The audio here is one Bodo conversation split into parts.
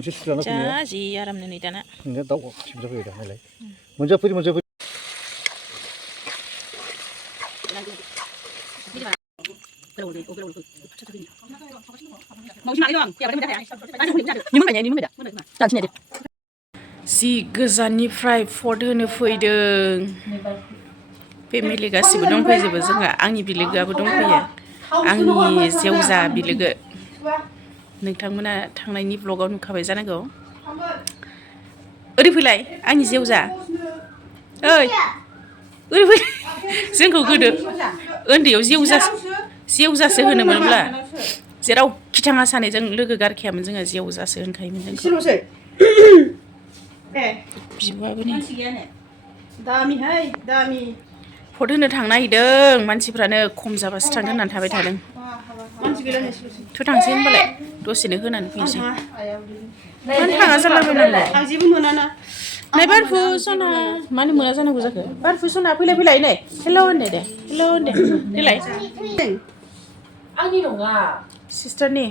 जा जि आरामनो नै दाना दाउ मोनजाफैयो दा नालाय मोनजाफैयो जि गोजाननिफ्राय फट होनो फैदों फेमिलि गासिबो दंफैजोबो जोंहा आंनि बिलोगोआबो दंफैयो आंनि जेवजा बिलोगो नोंथांमोना थांनायनि ब्लगाव नुखाबाय जानांगौ ओरै फैलाय आंनि जेवजा ओइ ओरै फै जोंखौ गोदो उन्दैयाव जेवजासो होनोमोनब्ला जेरावखि थाङा सानैजों लोगो गारखायामोन जोङो जेवजासो होनखायोमोन जोंखौ बिब'आबो नै फट होनो थांनो नागिरदों मानसिफ्रानो खम जाबासो थांगोन होननानै थाबाय थादों थ' थांसै होनबालाय दसेनो होनानै फैनोसै मानो थाङा जालाबायनांगौ नै बारफु सना मानो मोना जानांगौ जाखो बारफु सना फैलाय नै हेल' होनदे दे हेल' होनदे देलाय आंनि नङा सिस्टारनि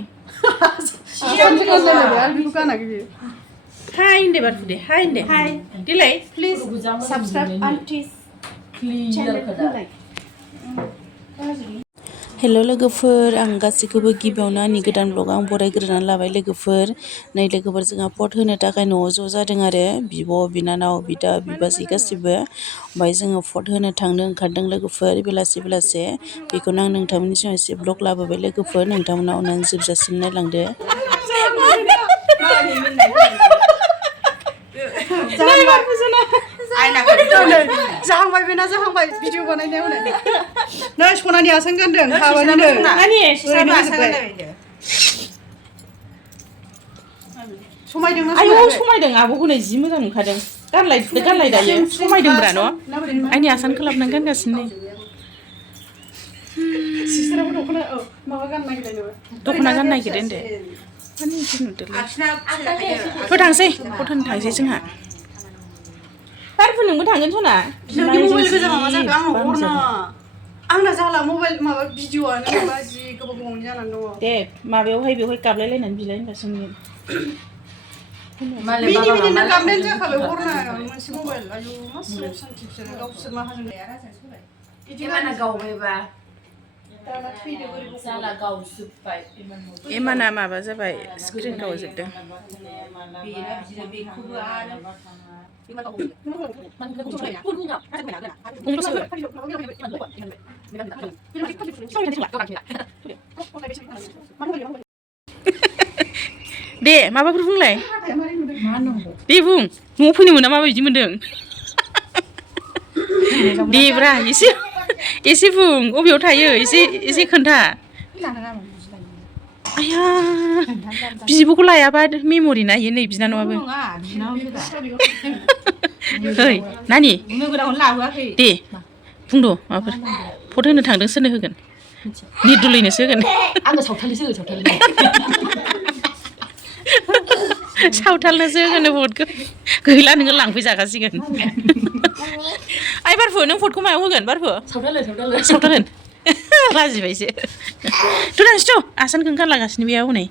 हाय होनदे बारफु दे हाय होनदे देलाय प्लिज साबसक्राइब आन्टिस हेल' लोगोफोर आं गासैखौबो गिबियावनो आंनि गोदान ब्लगाव आं बरायग्रोनानै लाबाय लोगोफोर नै लोगोफोर जोंहा फट होनो थाखाय न'आव ज' जादों आरो बिब' बिनानाव बिदा बिबाजै गासिबो ओमफ्राय जोङो फट होनो थांनो ओंखारदों लोगोफोर बेलासे बेखौनो आं नोंथांमोननि सिगाङाव एसे ब्लग लाबोबाय लोगोफोर नोंथांमोना अननानै जोबजासिम नायलांदो जाहांबाय बेना जाहांबाय भिडिअ बानायनायाव नै सनानि आसान गानदों हाबानिनो समायदों आब'खौ नै जि मोजां नुखादों गानलाय दायो समायदोंब्रा न' आंनि आसानखौ लाबोनानै गानगासिनो दख'ना गाननो नागिरदों होनदो माने बिदि नुदोंलै थ' थांसै फट होनो थांसै जोंहा बारफु नोंबो थांगोन सना नोंनि मबाइल गोजा माबा जाखो आंनाव हरना आंना जाला मबाइल माबा भिडिअआनो माबा जि गोबावनि जानानै दङ दे माबायावहाय बेवहाय गाबलायलायनानै बिलाय होनबासो नुगोन मिनिनो गाबनायानो जाखाबाय हरना मोनसे मबाइल आयु मा स्ल' सान्थि बिसोरो गावसोर माहाजोन एमाना गावबायबा दाना थैदो बोरै जाला गावजोब्बाय एमाना माबा जाबाय स्क्रिन गावजोबदों बेखौबो आरो दे माबाफोर बुंलाय दे बुं न'आव फैनो मोना माबायदि मोनदों देब्रा एसे बुं अबेयाव थायो एसे खोन्था आया बिब'खौ लायाबा मेम'रि नायो नै बिनानावाबो ओइ नानि दे बुंद' माबाफोर फट होनो थांदों सोरनो होगोन निदुलैनोसो होगोन आङो सावथालनोसो सावथालनोसो होगोन फटखौ गैला नोङो लांफैजागासिगोन आइ बारफु नों फटखौ मायाव होगोन बारफु सावथाल होन लाजिबायसो थ' थांसै आसानखौनो गानलागासिनो बेयाव हनै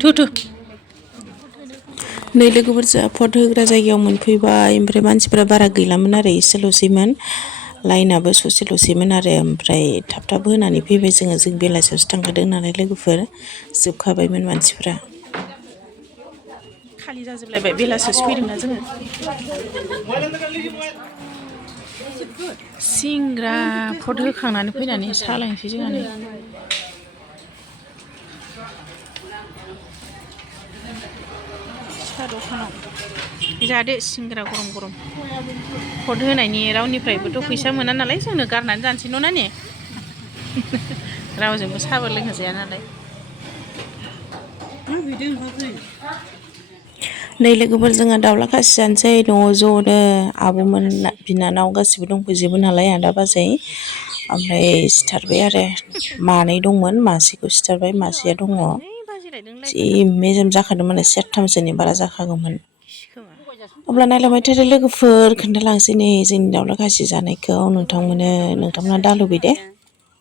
थु नै लोगोफोर जोंहा फट होग्रा जायगायाव मोनफैबाय ओमफ्राय मानसिफोरा बारा गैलामोन आरो एसेल'सैमोन लाइनाबो ससेल'सैमोन आरो ओमफ्राय थाब होनानै फैबाय जों बेलासियावसो थांखादों नालाय लोगोफोर जोबखाबायमोन मानसिफ्रा खालि जाजोबलायबाय बेलासियावसो फैदोंना जोङो सिंग्रा फट होखांनानै फैनानै साहा लायनोसै जोंहा नै साहा दखानाव जादो सिंग्रा गरम फट होनायनि रावनिफ्रायबोथ' फैसा मोना नालाय जोंनो गारनानै जानोसै न' नानि रावजोंबो साहाबो लोंहोजाया नालाय नै लोगोफोर जोंहा दाउला खासि जानोसै न'आव ज'नो आब'मोन बिनानाव गासिबो दंफैजोबो नालाय आदा बाजै ओमफ्राय सिथारबाय आरो मानै दंमोन मासेखौ सिथारबाय मासेया दङ जि मेजेम जाखादोंमोन सेरथामसोनि बारा जाखागौमोन अब्ला नायलांबाय थादो लोगोफोर खोन्थालांसै नै जोंनि दाउला खासि जानायखौ नोंथांमोना दा लुबै दे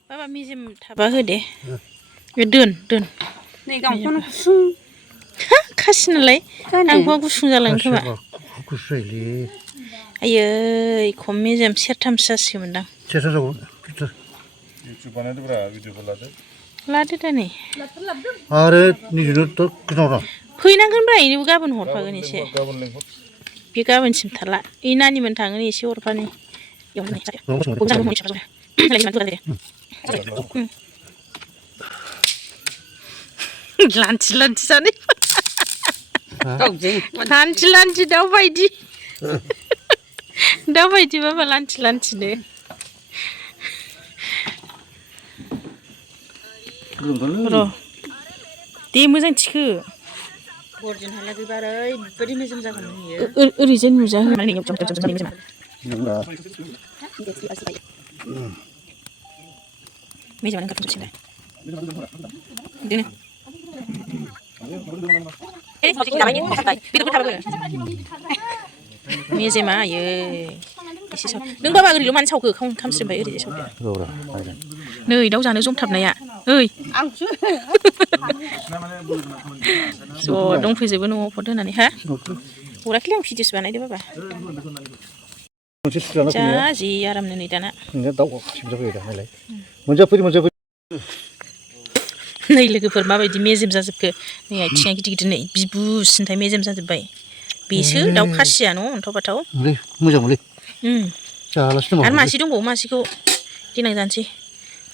बाबा मेजेम थाबा हो दे दोन दोन नै गांखौनो गुसुं खासि नालाय गांखौआ गुसुं जालाङो खोमा गुसु जायोलै आयै खम मेजेम सेरथामसो जासिगौमोनदां सेरथाम जागौ इउटुब बानायदोब्रा भिडिअखौ लादो लादो दा नै आरो निजेनोथ' गोथाव फैनांगोनब्रा इनोबो गाबोन हरफागोन एसे गाबोन लेंहर बे गाबोनसिम थाला इ नानिमोन थाङो एसे हरफानि लान्थि लान्थि जानाय लान्थि लान्थि दाउ बायदि दाउ बायदि बाबा लान्थि लान्थिनो र' दे मोजां थिखो बरजन हालागैबा ओरैबायदि मोजां जागोन ओरैजाय नुजा होनानै मेजेमानो ओंखारजोबसिन दा बिदिनो मेजेमा आयै एसे साव नों बाबा ओरैल' मानो सावखो खामस्रिमबाय ओरैजाय सावदो नै दाउ जानो जमथाबनाया ओइ ज' दंफैजोबो न'आव फट होनानै हा हराखैलै आं भिडिअ'सो बानायदो बाबा जा जि आरामनो नै दाना नै लोगोफोर माबायदि मेजेम जाजोबखो नै आथिङा गिदिर गिदिर नै बिबु सिन्थाय मेजेम जाजोब्बाय बेसो दाउ खासिया न' अन्थाव बाथाव मोजां मोनलै आरो मासे दंबावो मासेखौ देनां जानोसै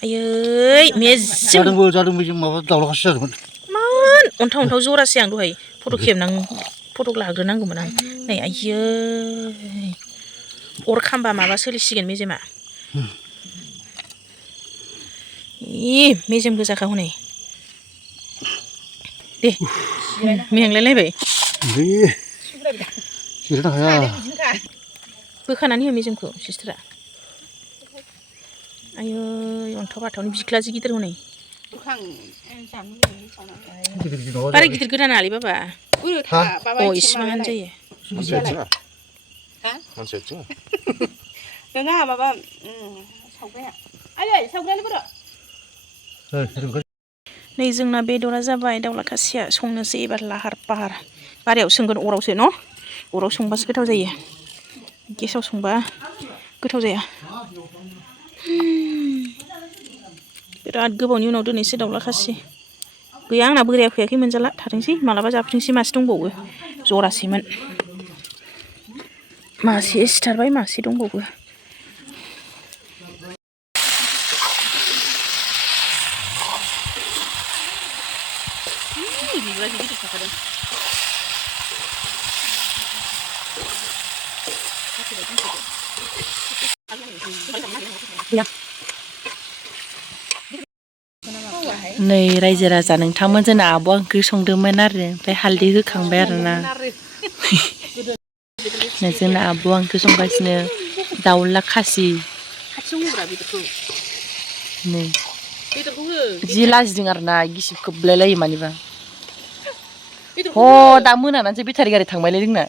आयै मेजेम जादोंबो जों माबा दाउला खासि जादोंमोन मान अन्थाव अन्थाव जरासे आं दहाय फट' लाग्रोनांगौमोन आं नै आयै अर खामबा माबा सोलिसिगोन मेजेमा मेजेम गोजाखा हनै दे मेंलायलायबाय जिरायनो हाया बोखानानै हो मेजेमखौ सिस्टारा आयै अन्थाव बाथावनि बिख्ला जि गिदिर हनै बारा गिदिर गोदानालै बाबा अ इसिबाङानो जायो मानसि आथिङा नोङा माबा सावगाया आयै सावगायानो बोरो नै जोंना बेदरा जाबाय दाउला खासिया संनोसै एबार लाहार फाहार बारायाव सोंगोन अरावसो न' अराव संबासो गोथाव जायो गेसाव संबा गोथाव जाया बिराद गोबावनि उनाव दोनैसो दाउला खासि गैया आंना बोराया फैयाखै मोनजाला थाथोंसै मालाबा जाफिनसै मासे दंबावो जरासेमोन मासे सिथारबाय मासे दंबावो बिबारा जि गिदिर थाखादों नै रायजो राजा नोंथांमोन जोंना आब'आ ओंख्रि संदोंमोन आरो ओमफ्राय हालदै होखांबाय आरोना जोंना आब'आ ओंख्रि संगासिनो दाउला खासि नै जि लाजिदों आरोना गिसिब खोबलायलायो मानिबा ह दा मोनानानैसो बेटारि गारि थांबायलै जोंना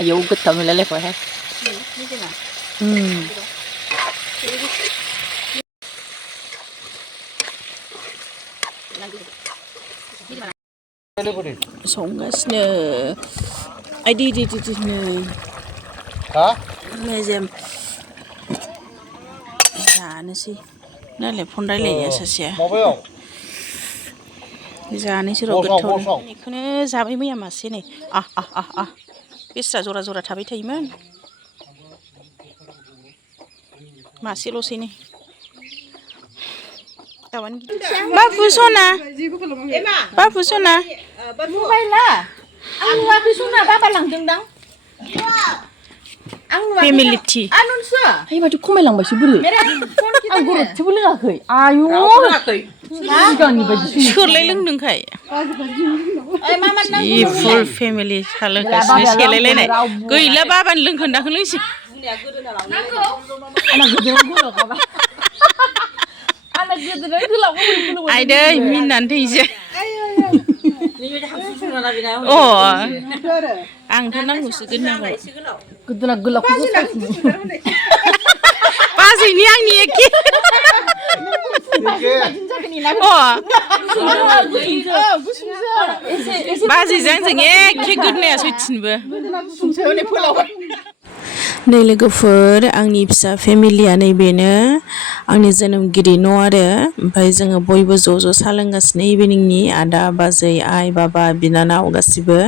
आयौ गोथाव नुलायलायबायहाय संगासिनो आइदि मेजेम जानोसै नालाय फन रायलायो सासेया जानोसै र' गोथाव बेखौनो जाबाय मैया मासे नै बेस्रा जरा जरा थाबाय थायोमोन मासेल'सै नै बाबु सना बाबु सना मबाइला आं नुवाखै सना बाबा लांदोंदां फेमिलि टि आय माथो खमायलांबायसो बोरो आं गरदसेबो लोङाखै आयु सिगांनि बायदि सोरलाय लोंदोंखाय जि फुल फेमिलि साहा लोंगासिनो सेलायलायनाय गैला बाबानि लोंखोन्दाखौ लोंसै आइदै मिनिनानै थैसै आंथ' नांगौसो गोदोनाखौ गोदोना गोलावखौ बाजैनि आंनि एखे बाजैजों आंजों एखे गोदनाया सयथिनबो नै लोगोफोर आंनि फिसा फेमिलिया नैबेनो आंनि जोनोमगिरि न' आरो ओमफ्राय जोङो बयबो ज' साहा लोंगासिनो इभिनिंनि आदा बाजै आइ बाबा बिनानाव गासिबो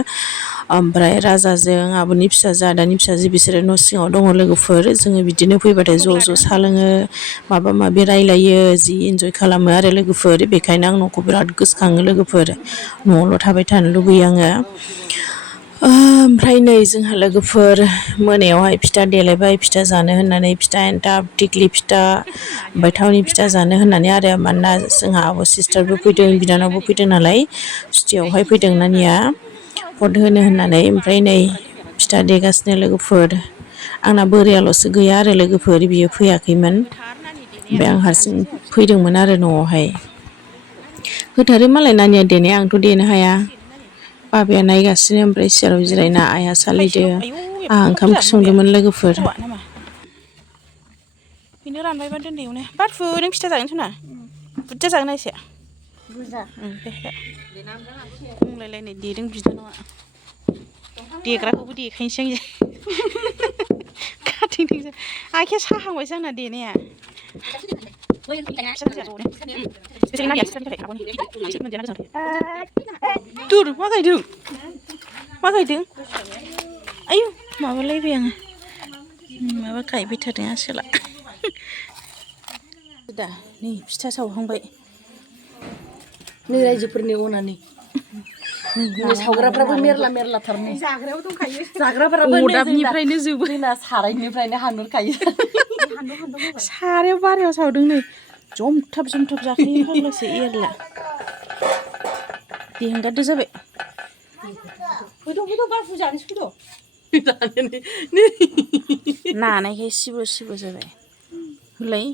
ओमफ्राय राजाजों आब'नि फिसाजो आदानि फिसाजो बिसोरो न' सिङाव दङ लोगोफोर जोङो बिदिनो फैबाथाय ज' साहा लोङो माबा माबि रायलायो जि इन्जय खालामो आरो लोगोफोर बेखायनो आं न'खौ बिराद गोसोखाङो लोगोफोर न'आवल' थाबाय थानो लुबैयो आङो ओमफ्राय नै जोंहा लोगोफोर मोनायावहाय फिथा देलायबाय फिथा जानो होननानै फिथा एन्थाब थिख्लि फिथा ओमफ्राय थावनि फिथा जानो होननानै आरो मानोना जोंहा आब' सिस्टारबो फैदों बिनानावबो फैदों नालाय सुटियावहाय फैदों नानिया भट होनो होननानै ओमफ्राय नै फिथा देगासिनो लोगोफोर आंना बोरायाल'सो गैया आरो लोगोफोर बियो फैयाखैमोन ओमफ्राय आं हारसिं फैदोंमोन आरो न'आवहाय होथारो मालाय नानिया देनाया आंथ' देनो हाया बाबाया नायगासिनो ओमफ्राय सियाराव जिरायना आइया सालायदो आंहा ओंखाम ओंख्रि संदोंमोन लोगोफोर बेनो रानबायबा दोन्दैयावनो बारफु नों फिथा जागोन सना बुरजा जागोन एसे बुरजा दे बुंलायलायनाय देदों बिनानावा देग्राखौबो देखायनोसै आं खाथिंथिंसो आखाया साहांबायसो आंना देनाया दुर मा गायदों आयु माबालायबाय आङो माबा गायबाय थादों आसोला दा नै फिथा सावहांबाय नै रायजोफोरनि अनानै सावग्राफ्राबो मेरलाथारनै जाग्रायाव दंखायो जाग्राफोराबो अरदाबनिफ्रायनो जोबो जोंना सारायनिफ्रायनो हानहरखायो सारायाव बारायाव सावदों नै जमथाब जाखायो फाग्लासो एरला दे हंगारदो जाबाय फैद' बारफु जानोसै फैद' नानायखाय सिबो जाबाय होलाय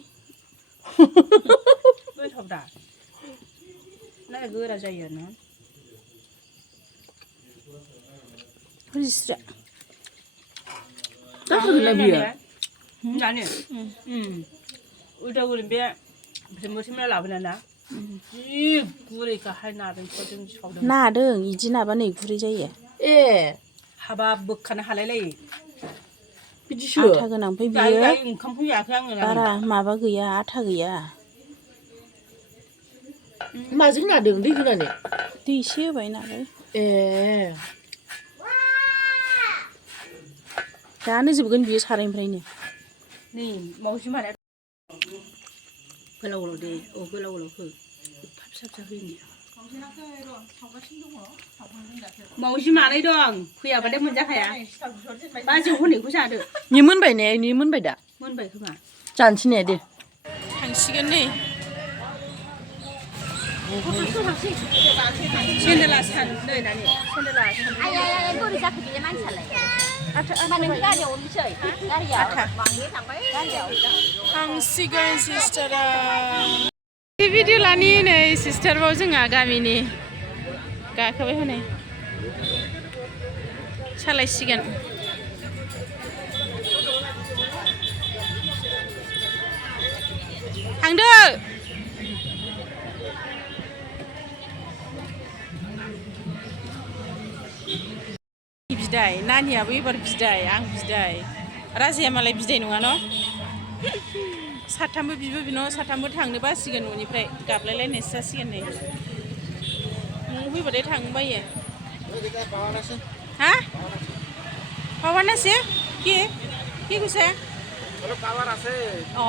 गोथाव दा ना गोरा जायो ना हजिस्रा जाहोला बियो जानो उदालगुरि बे मोसोमला लाबोना ना जि गुरै गाहाय नादों जों सावदों नादों इदि नाबा नै गुरै जायो ए हाबा बोखानो हालाय लायो बिदिसो आथा गोनां ओमफ्राय बियो ओंखाम फैयाखै आङो बारा माबा गैया आथा गैया माजों नादों दै होनानै दै एसे होबाय नालाय ए दानो जोबगोन बियो सारायनिफ्रायनो नै मावजि माने गोलाव दे गोलाव हो फिसा होयो मावजि मानै दं फैयाबाथाय मोनजाखाया बाजै हनैखौ जादो नि मोनबाय दा मोनबाय खोमा जानोसै ने दे थांसिगोन नै सेन्देला सान नै नानि सेन्देला बोरै जाखो बेलाय मानसियालाय होमबा नों गारियाव हरनोसै गारियाव थांबाय गारियाव थांसिगोन सिस्टारा भिडिअ लानि नै सिस्टारबाव जोंहा गामिनि गाखोबाय हनै सालायसिगोन थांदो बिदाय नानियाबो एबार बिदाय आं बिदाय राजाया मालाय बिदाय नङा न' साथामबो बिब' बिनानाव साथामबो थांनो बासिगोन न'निफ्राय गाबलायलायनायसो जासिगोन नै न'आव फैबाथाय थांनो बायो हा पावार नासे কি কৈছে পাৱাৰ আছে অ